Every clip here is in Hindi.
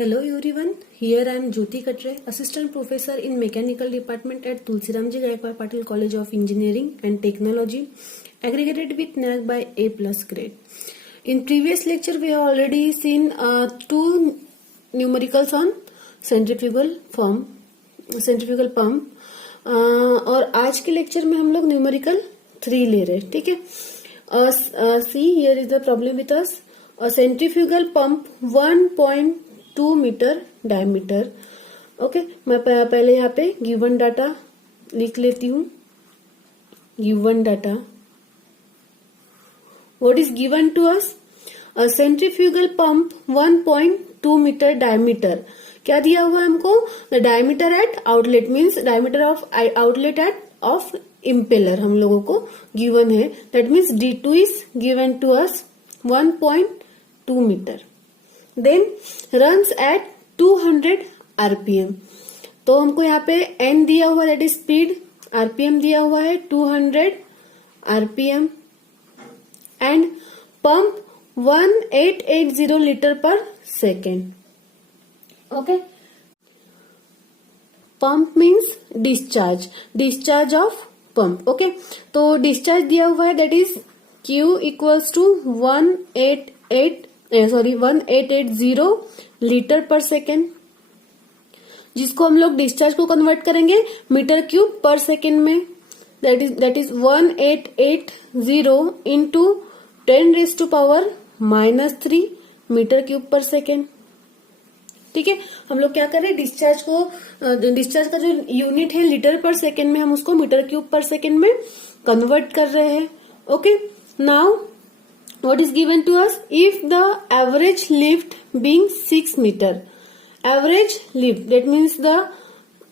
Hello everyone, here I am Jyoti Katre, Assistant Professor in Mechanical Department at Tulsiramji Gaikwad Patil College of Engineering and Technology, aggregated with NAAC by A+ grade. In previous lecture, we have already seen two numericals on centrifugal pump और आज के लेक्चर में हम लोग न्यूमेरिकल 3 ले रहे हैं. ठीक है. See here is the problem with us. A centrifugal pump 1.2 metre diameter. Okay, मैं पहले यहाँ पे गिवन डाटा लिख लेती हूँ. Given data, what is given to us? A centrifugal pump 1.2 metre diameter. क्या दिया हुआ है हमको? The diameter at outlet means diameter of outlet at of impeller हम लोगों को गिवन है. That means D2 is given to us 1.2 metre. Then runs at 200 RPM. तो हमको यहाँ पे n दिया हुआ दैट इज स्पीड, आरपीएम दिया हुआ है 200 RPM and pump 1880 litre per second. Okay, pump means discharge of pump. Okay, तो डिस्चार्ज दिया हुआ है that is Q equals to 1880 litre per second, जिसको हम लोग डिस्चार्ज को कन्वर्ट करेंगे मीटर क्यूब पर सेकेंड में. That is 1880 into 10⁻³ metre cube per second. ठीक है, हम लोग क्या कर रहे हैं? डिस्चार्ज का जो यूनिट है लीटर पर सेकेंड में, हम उसको मीटर क्यूब पर सेकेंड में कन्वर्ट कर रहे हैं. Okay, now what is given to us? If the average lift being 6 meter, average lift that means the,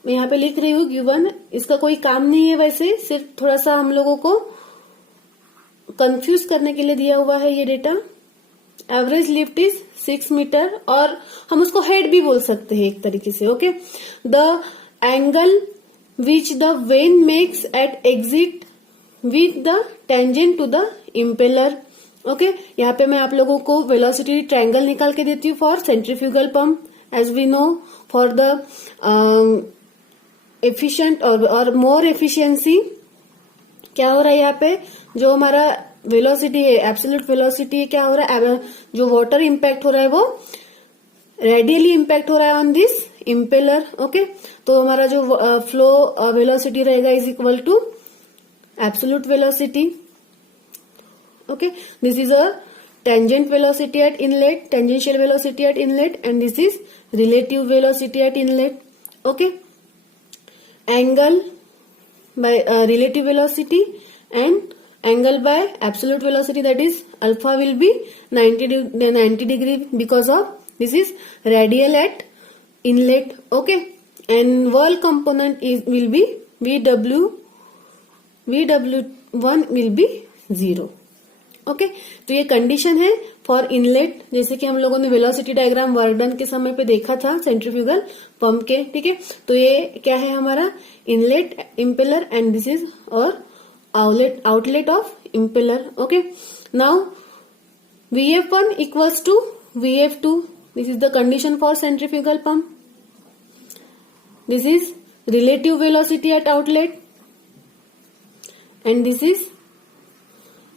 यहाँ पे लिख रही हूँ गिवन, इसका कोई काम नहीं है वैसे, सिर्फ थोड़ा सा हम लोगों को कंफ्यूज करने के लिए दिया हुआ है ये data. Average lift is 6 metre और हम उसको हेड भी बोल सकते हैं एक तरीके से. Okay, the angle which the vane makes at exit with the tangent to the impeller. Okay, यहाँ पे मैं आप लोगों को वेलोसिटी ट्रायंगल निकाल के देती हूँ for centrifugal pump. As we know, for the efficient और मोर एफिशिएंसी क्या हो रहा है यहाँ पे, जो हमारा वेलोसिटी है, एब्सोल्यूट वेलोसिटी है, क्या हो रहा है, जो वाटर इम्पैक्ट हो रहा है वो रेडियली इम्पैक्ट हो रहा है ऑन दिस इम्पेलर. ओके, तो हमारा जो फ्लो वेलोसिटी रहेगा is equal to absolute velocity. Okay, this is a tangent velocity at inlet, tangential velocity at inlet, and this is relative velocity at inlet. Okay, angle by relative velocity and angle by absolute velocity, that is alpha will be 90 degree because of this is radial at inlet. Okay, and wall component will be VW1 will be 0. Okay, तो ये कंडीशन है फॉर इनलेट, जैसे कि हम लोगों ने वेलोसिटी डायग्राम वर्क डन के समय पे देखा था सेंट्रीफ्यूगल पंप के. ठीक है, तो ये क्या है हमारा inlet impeller and this is our outlet of impeller. Okay, now VF1 equals to VF2. This is the condition for centrifugal pump. This is relative velocity at outlet and this is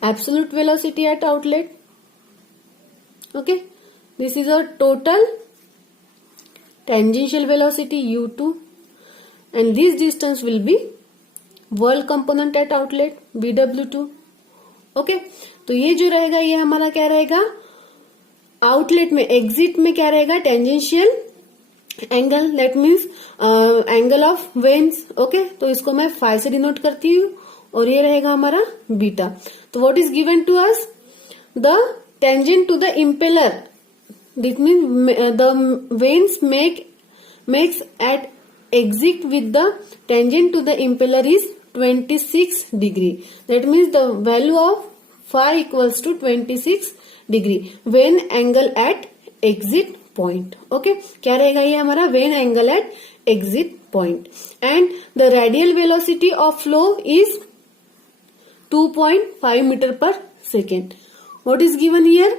absolute velocity at outlet. Okay, this is a total tangential velocity U2 and this distance will be wall component at outlet BW2. Okay, तो ये जो रहेगा ये हमारा क्या रहेगा, आउटलेट में एग्जिट में क्या रहेगा, tangential angle, that means angle of veins. Okay, तो इसको मैं फाई से डिनोट करती हूँ और ये रहेगा हमारा बीटा. तो what is given to us? The tangent to the impeller, this mean the vanes makes at exit with the tangent to the impeller is 26 degree. That means the value of phi equals to 26 degree vane angle at exit point. Okay, क्या रहेगा ये हमारा vane angle at exit point. And the radial velocity of flow is 2.5 metre per second. What is given here?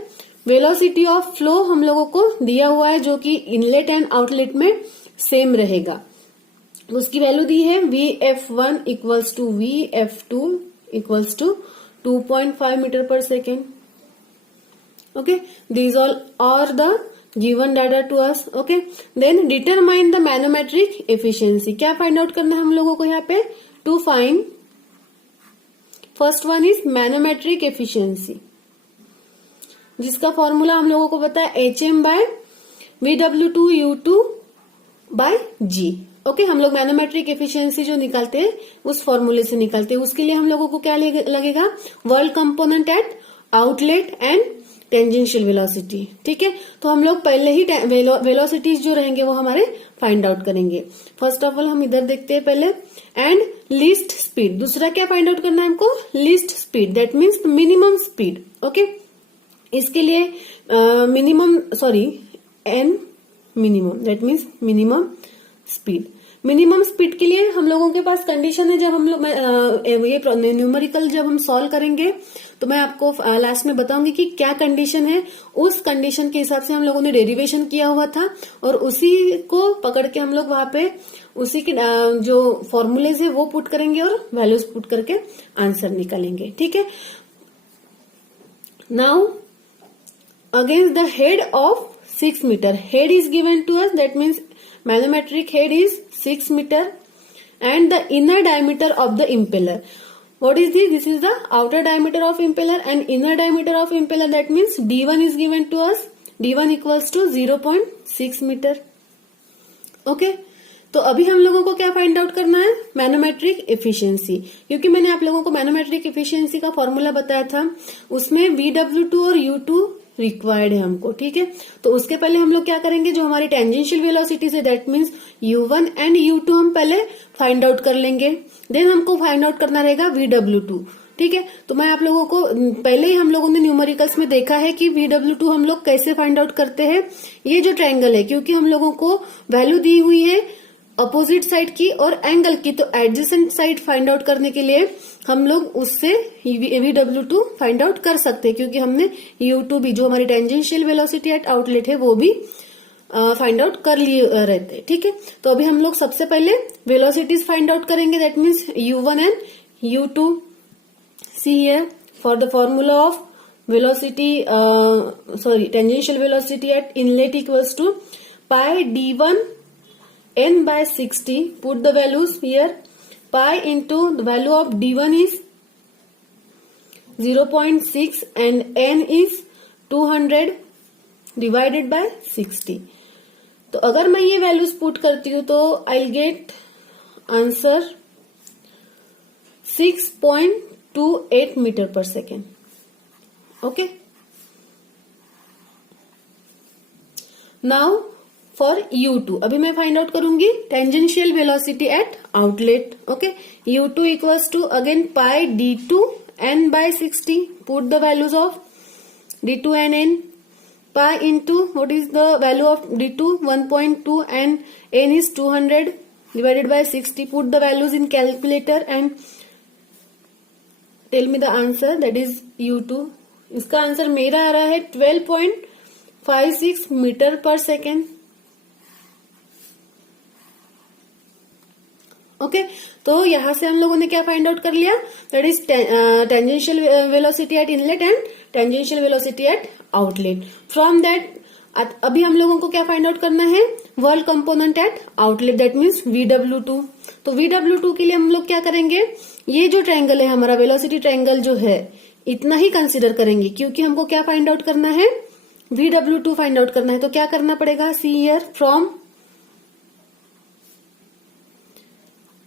Velocity of flow हम लोगों को दिया हुआ है जो कि इनलेट एंड आउटलेट में सेम रहेगा। उसकी वैल्यू दी है VF1 equals to VF2 equals to 2.5 metre per second. Okay, these all are the given data to us. Okay, then determine the manometric efficiency. क्या फाइंड आउट करना है हम लोगों को यहाँ पे? To find first one is manometric efficiency, जिसका फॉर्मूला हम लोगों को पता है HM by VW2 U2 by G। Okay, हम लोग मैनोमेट्रिक एफिशिएंसी जो निकालते हैं उस फॉर्मूले से निकालते हैं। उसके लिए हम लोगों को क्या लगेगा? World component eight outlet and tangential velocity. ठीक है, तो हम लोग पहले ही वेलोसिटीज जो रहेंगे वो हमारे फाइंड आउट करेंगे। फर्स्ट ऑफ ऑल हम इधर देखते हैं पहले, एंड लीस्ट स्पीड। दूसरा क्या फाइंड आउट करना है हमको? Least speed, that means minimum speed. Okay, इसके लिए an minimum, that means minimum speed. Minimum speed के लिए हम लोगों के पास कंडीशन है, जब हम लोग ये न्यूमेरिकल जब हम सॉल्व करेंगे तो मैं आपको लास्ट में बताऊंगी कि क्या कंडीशन है। उस कंडीशन के हिसाब से हम लोगों ने डेरिवेशन किया हुआ था और उसी को पकड़ के हम लोग वहां पे उसी के जो फॉर्मूलेज है वो पुट करेंगे और वैल्यूज पुट करके आंसर निकालेंगे। ठीक है, now against the head of 6 metre, head is given to us, that means manometric head is 6 meter and the inner diameter of the impeller. What is this? This is the outer diameter of impeller and inner diameter of impeller, that means D1 is given to us. D1 equals to 0.6 meter. Okay, तो अभी हम लोगों को क्या फाइंड आउट करना है? Manometric efficiency. क्योंकि मैंने आप लोगों को मैनोमेट्रिक एफिशिएंसी का फॉर्मूला बताया था, उसमें VW2 और U2 रिक्वायर्ड है हमको। ठीक है, तो उसके पहले हम लोग क्या करेंगे? जो हमारी टेंजेंशियल वेलोसिटी है, that means U1 and U2 हम पहले फाइंड आउट कर लेंगे। देन हमको फाइंड आउट करना रहेगा VW2। ठीक है, तो मैं आप लोगों को पहले ही हम लोगों ने न्यूमेरिकल्स में देखा है कि VW2 हम लोग कैसे फाइंड आउट करते हैं। ये जो ट्रायंगल है, क्योंकि हम लोगों को वैल्यू दी हुई है अपोजिट साइड की और एंगल की, तो एडजेसेंट साइड फाइंड आउट करने के लिए हम लोग उससे VW2 फाइंड आउट कर सकते हैं, क्योंकि हमने U2 भी, जो हमारी टेंजेंशियल वेलोसिटी एट आउटलेट है, वो भी फाइंड आउट कर लिए रहते हैं। ठीक है, तो अभी हम लोग सबसे पहले वेलोसिटीज फाइंड आउट करेंगे, that means U1 and U2। See here, for the formula of velocity tangential velocity at inlet equals to pi D1 n by 60, put the values here, pi into the value of D1 is 0.6 and n is 200 divided by 60। तो अगर मैं ये वैल्यूज पुट करती हूँ तो I get answer 6.28 metre per second. Okay, now for U2 अभी मैं फाइंड आउट करूंगी tangential velocity at outlet. Okay, U2 equals to again pi D2 n by 60, put the values of D2 and n, pi into what is the value of D2 1.2 and n is 200 divided by 60, put the values in calculator and tell me the answer, that is U2। इसका आंसर मेरा आ रहा है 12.56 मीटर पर सेकेंड। ओके, तो यहां से हम लोगों ने क्या फाइंड आउट कर लिया? That is tangential velocity at inlet and tangential velocity at outlet. From that अभी हम लोगों को क्या फाइंड आउट करना है? World component eight outlet, that means VW2। तो VW2 के लिए हम लोग क्या करेंगे? ये जो ट्रायंगल है हमारा, वेलोसिटी ट्रायंगल जो है, इतना ही कंसिडर करेंगे, क्योंकि हमको क्या फाइंड आउट करना है? VW2 फाइंड आउट करना है। तो क्या करना पड़ेगा? See here, from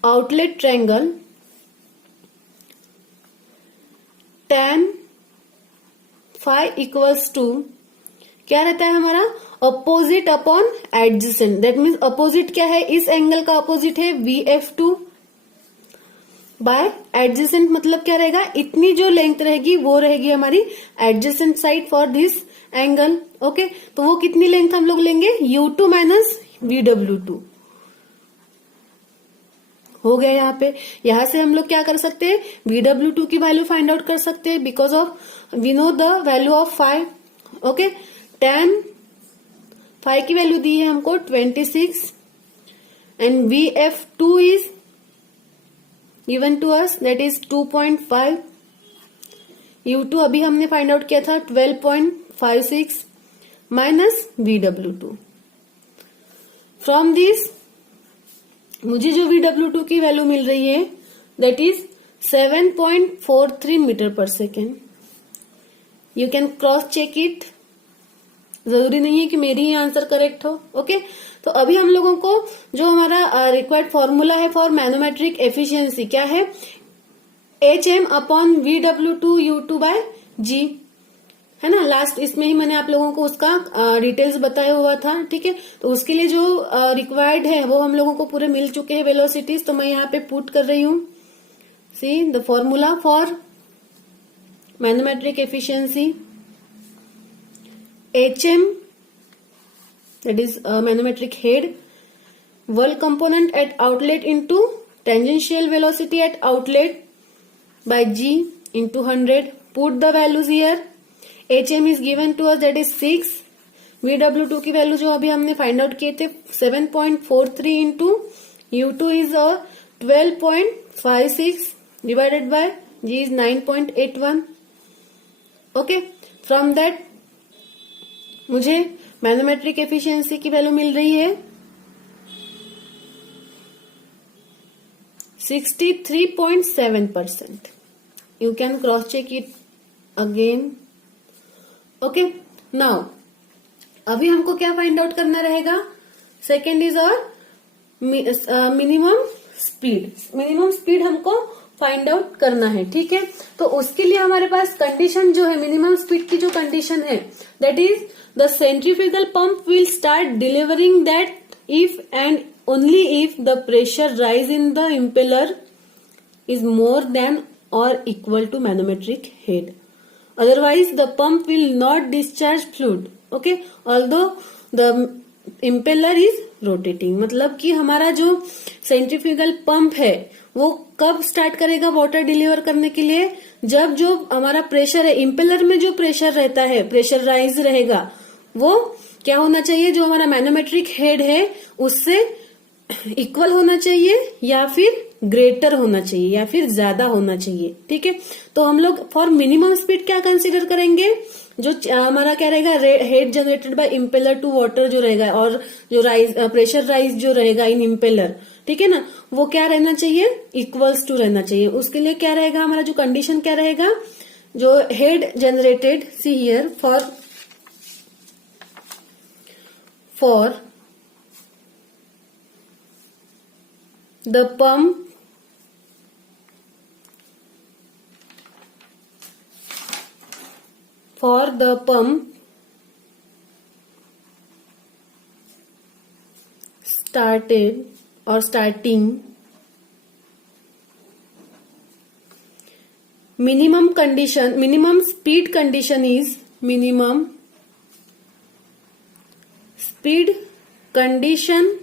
outlet triangle tan phi equals to क्या रहता है हमारा? Opposite upon adjacent, that means opposite क्या है? इस एंगल का अपोजिट है VF2 बाय एडजेसेंट, मतलब क्या रहेगा? इतनी जो लेंथ रहेगी वो रहेगी हमारी adjacent side for this angle. Okay, तो वो कितनी लेंथ हम लोग लेंगे? U2 माइनस VW2 हो गया। यहां से हम लोग क्या कर सकते हैं? VW2 की वैल्यू फाइंड आउट कर सकते हैं, because of we know the value of phi. Okay, tan phi की वैल्यू दी है हमको 26 and VF2 is given to us that is 2.5. U2 अभी हमने फाइंड आउट किया था 12.56 माइनस VW2. फ्रॉम दिस मुझे जो VW2 की वैल्यू मिल रही है दैट इज 7.43 metre per second. You can cross check it. जरूरी नहीं है कि मेरी ही आंसर करेक्ट हो. ओके, तो अभी हम लोगों को जो हमारा रिक्वायर्ड फॉर्मूला है फॉर मैनोमेट्रिक एफिशिएंसी क्या है, HM upon VW2 U2 bye G है ना. लास्ट इसमें ही मैंने आप लोगों को उसका डिटेल्स बताया हुआ था. ठीक है, तो उसके लिए जो रिक्वायर्ड है वो हम लोगों को पूरे मिल चुके हैं वेलोसिटीज. तो मैं यहाँ पे पुट कर रही हूँ. See the formula for mathematic efficiency, HM that is manometric head, work component at outlet into tangential velocity at outlet by G into 100. Put the values here. HM is given to us that is 6. VW2 की वैल्यू जो अभी हमने फाइंड आउट किए थे 7.43 into U2 is 12.56 divided by G is 9.81. Okay, from that मुझे मैथमेट्रिक एफिशिएंसी की वैल्यू मिल रही है 63.7%. You can cross check it again. Okay, now अभी हमको क्या फाइंड आउट करना रहेगा. Second is our minimum speed. Minimum speed हमको फाइंड आउट करना है. ठीक है, तो उसके लिए हमारे पास कंडीशन जो है मिनिमम स्पीड की जो कंडीशन है that is the centrifugal pump will start delivering that if and only if the pressure rise in the impeller is more than or equal to manometric head. otherwise the pump will not discharge fluid. okay, although the impeller is rotating. मतलब कि हमारा जो सेंट्रीफ्यूगल पंप है वो कब स्टार्ट करेगा वाटर डिलीवर करने के लिए, जब जो हमारा प्रेशर है इम्पेलर में जो प्रेशर रहता है प्रेशर राइज रहेगा वो क्या होना चाहिए, जो हमारा मैनोमेट्रिक हेड है उससे इक्वल होना चाहिए या फिर ग्रेटर होना चाहिए या फिर ज्यादा होना चाहिए. ठीक है, तो हम लोग फॉर मिनिमम स्पीड क्या कंसीडर करेंगे, जो हमारा क्या रहेगा head generated by impeller to water जो रहेगा और जो राइज प्रेशर राइज जो रहेगा इन इम्पेलर. ठीक है ना, वो क्या रहना चाहिए, इक्वल्स टू रहना चाहिए. उसके लिए क्या रहेगा हमारा जो कंडीशन क्या रहेगा, जो head generated C here for the pump started or starting minimum speed condition is minimum speed condition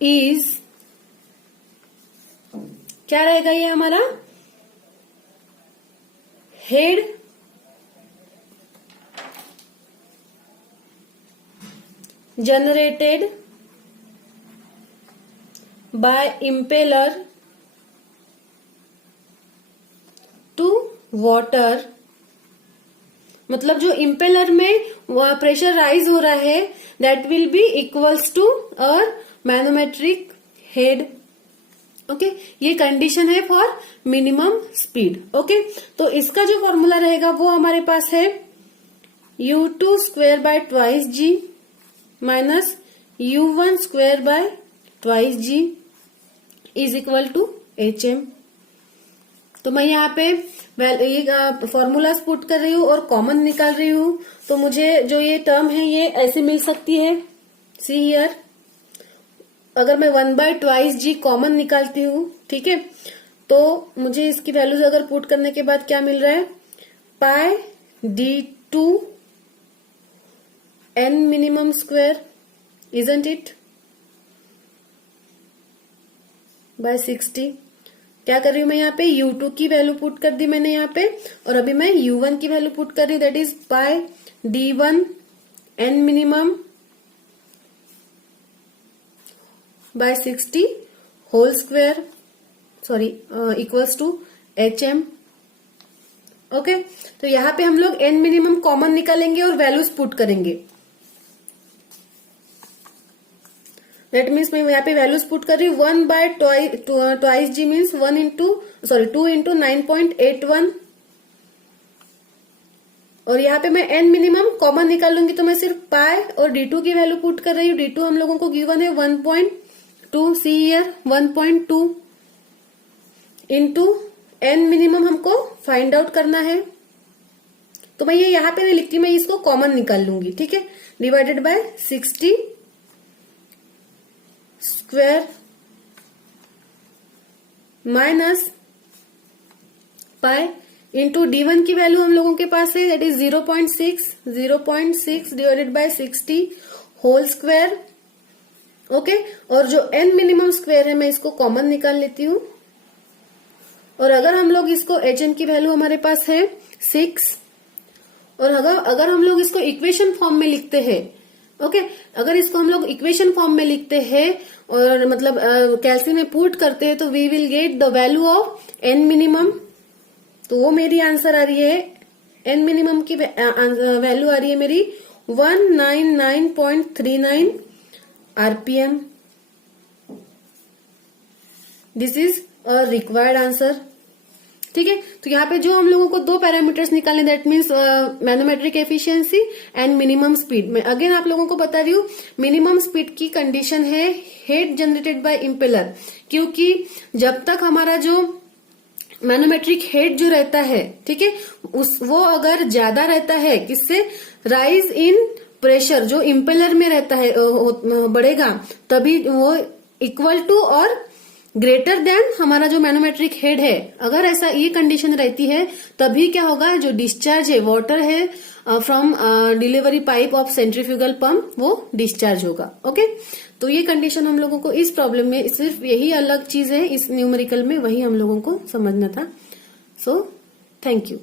is क्या रहेगा ये हमारा head generated by impeller to water. मतलब जो इम्पेलर में प्रेशर राइज हो रहा है that will be equals to our manometric head. Okay, ये कंडीशन है फॉर मिनिमम स्पीड. ओके, तो इसका जो फॉर्मूला रहेगा वो हमारे पास है U2 square by twice G minus U1 square by twice G is equal to HM. तो मैं यहाँ पे फॉर्मूलाज पुट कर रही हूँ और कॉमन निकाल रही हूँ. तो मुझे जो ये टर्म है ये ऐसे मिल सकती है. सी हियर, अगर मैं 1/2 G कॉमन निकालती हूँ, ठीक है, तो मुझे इसकी वैल्यूज अगर पुट करने के बाद क्या मिल रहा है, पाई D2 N minimum square isn't it by 60. क्या कर रही हूं मैं यहाँ पे, U2 की वैल्यू पुट कर दी मैंने यहाँ पे, और अभी मैं U1 की वैल्यू पुट कर रही हूँ, that is by D1 N minimum by 60 whole square equals to HM। Okay, तो यहाँ पे हम लोग N मिनिमम कॉमन निकालेंगे और वैल्यूज पुट करेंगे। दैट मीन्स मैं यहाँ पे वैल्यूज पुट कर रही हूँ, 1 bye twice G means 2 into 9.81, और यहाँ पे मैं N मिनिमम कॉमन निकालूंगी तो मैं सिर्फ पाई और D2 की वैल्यू पुट कर रही हूँ। D2 हम लोगों को गिवन है 1.2, सी ईयर 1.2 इंटू N मिनिमम हमको फाइंड आउट करना है, तो मैं ये यहाँ पे नहीं लिखती, मैं इसको कॉमन निकाल लूंगी, ठीक है, divided by 60 square minus pi into D1 की वैल्यू हम लोगों के पास है, that is 0.6 divided by 60 whole square. Okay, और जो N मिनिमम स्क्वायर है मैं इसको कॉमन निकाल लेती हूँ, और अगर हम लोग इसको HM की वैल्यू हमारे पास है 6, और अगर हम लोग इसको इक्वेशन फॉर्म में लिखते हैं, ओके, अगर इसको हम लोग इक्वेशन फॉर्म में लिखते हैं और मतलब कैल्सियम में पुट करते हैं, तो we will get the value of N minimum. तो वो मेरी आंसर आ रही है, N मिनिमम की वैल्यू आ रही है मेरी 199.39 RPM। This is a required answer, ठीक है। तो यहाँ पे जो हम लोगों को दो पैरामीटर्स निकालने, that means manometric efficiency and minimum speed. मैं अगेन आप लोगों को बता रही हूँ, मिनिमम स्पीड की कंडीशन है हेड जनरेटेड बाय इम्पेलर, क्योंकि जब तक हमारा जो मैनोमेट्रिक हेड जो रहता है, ठीक है, वो अगर ज्यादा रहता है, किससे, राइज इन प्रेशर जो इम्पेलर में रहता है बढ़ेगा, तभी वो इक्वल टू और ग्रेटर देन हमारा जो मैनोमेट्रिक हेड है। अगर ऐसा ये कंडीशन रहती है, तभी क्या होगा, जो डिस्चार्ज है, वाटर है from delivery pipe of centrifugal pump, वो डिस्चार्ज होगा। ओके, तो ये कंडीशन हम लोगों को इस प्रॉब्लम में, सिर्फ यही अलग चीज है इस न्यूमेरिकल में, वही हम लोगों को समझना था। So thank you.